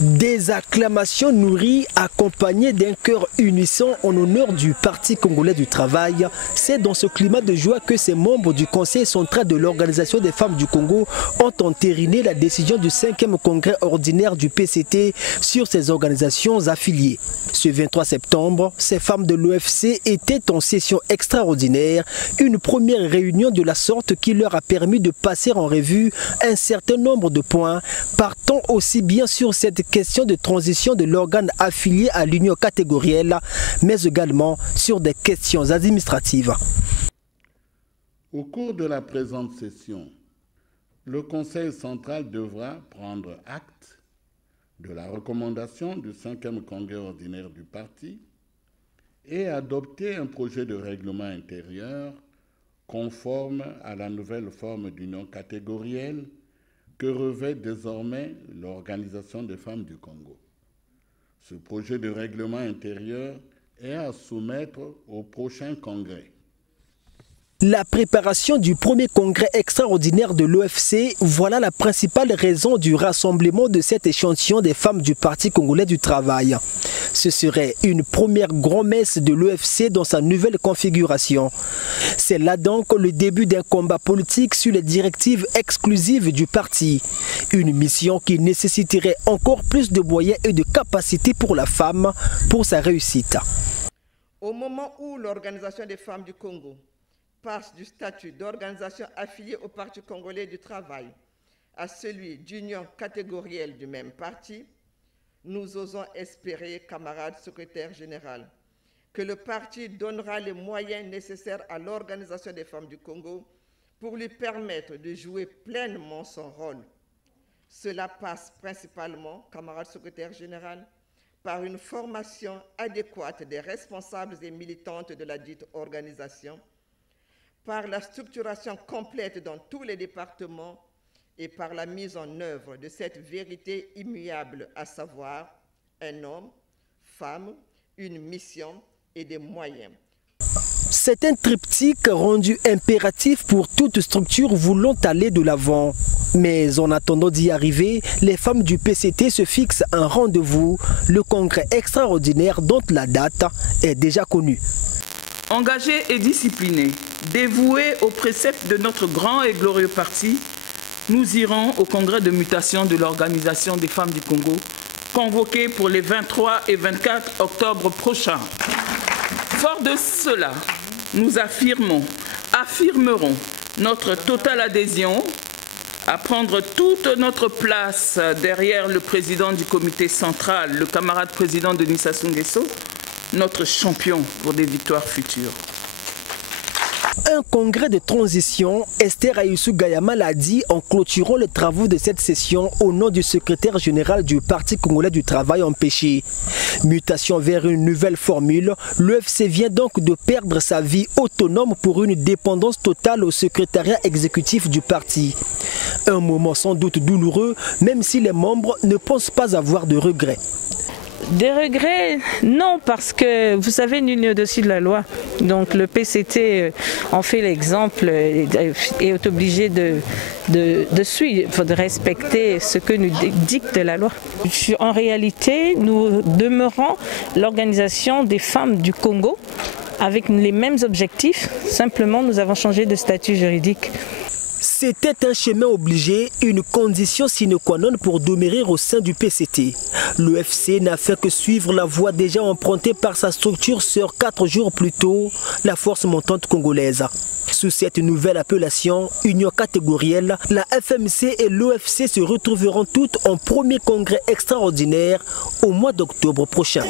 Des acclamations nourries accompagnées d'un chœur unisson en honneur du Parti congolais du travail. C'est dans ce climat de joie que ces membres du Conseil central de l'Organisation des femmes du Congo ont entériné la décision du 5e congrès ordinaire du PCT sur ces organisations affiliées. Ce 23 septembre, ces femmes de l'OFC étaient en session extraordinaire, une première réunion de la sorte qui leur a permis de passer en revue un certain nombre de points, partant aussi bien sur cette question de transition de l'organe affilié à l'union catégorielle, mais également sur des questions administratives. Au cours de la présente session, le Conseil central devra prendre acte de la recommandation du 5e congrès ordinaire du parti et adopter un projet de règlement intérieur conforme à la nouvelle forme d'union catégorielle que revêt désormais l'Organisation des femmes du Congo. Ce projet de règlement intérieur est à soumettre au prochain congrès. La préparation du premier congrès extraordinaire de l'OFC, voilà la principale raison du rassemblement de cet échantillon des femmes du Parti congolais du travail. Ce serait une première grand-messe de l'OFC dans sa nouvelle configuration. C'est là donc le début d'un combat politique sur les directives exclusives du parti. Une mission qui nécessiterait encore plus de moyens et de capacités pour la femme pour sa réussite. Au moment où l'Organisation des femmes du Congo passe du statut d'organisation affiliée au Parti congolais du travail à celui d'union catégorielle du même parti, nous osons espérer, camarades secrétaires généraux, que le parti donnera les moyens nécessaires à l'Organisation des femmes du Congo pour lui permettre de jouer pleinement son rôle. Cela passe principalement, camarades secrétaires généraux, par une formation adéquate des responsables et militantes de la dite organisation, par la structuration complète dans tous les départements et par la mise en œuvre de cette vérité immuable, à savoir un homme, femme, une mission et des moyens. C'est un triptyque rendu impératif pour toute structure voulant aller de l'avant. Mais en attendant d'y arriver, les femmes du PCT se fixent un rendez-vous, le congrès extraordinaire dont la date est déjà connue. Engagés et disciplinés, dévoués aux préceptes de notre grand et glorieux parti, nous irons au congrès de mutation de l'Organisation des femmes du Congo, convoqué pour les 23 et 24 octobre prochains. Fort de cela, nous affirmerons notre totale adhésion à prendre toute notre place derrière le président du comité central, le camarade président Denis Sassou Nguesso, notre champion pour des victoires futures. Un congrès de transition, Esther Ayusu Gayama l'a dit en clôturant les travaux de cette session au nom du secrétaire général du Parti congolais du travail empêché. Mutation vers une nouvelle formule, l'OFC vient donc de perdre sa vie autonome pour une dépendance totale au secrétariat exécutif du parti. Un moment sans doute douloureux, même si les membres ne pensent pas avoir de regrets. Des regrets, non, parce que vous savez, nul n'est au-dessus de la loi. Donc le PCT en fait l'exemple et est obligé de suivre, de respecter ce que nous dicte la loi. En réalité, nous demeurons l'organisation des femmes du Congo avec les mêmes objectifs, simplement nous avons changé de statut juridique. C'était un chemin obligé, une condition sine qua non pour demeurer au sein du PCT. L'OFC n'a fait que suivre la voie déjà empruntée par sa structure sœur 4 jours plus tôt, la force montante congolaise. Sous cette nouvelle appellation, union catégorielle, la FMC et l'OFC se retrouveront toutes en premier congrès extraordinaire au mois d'octobre prochain.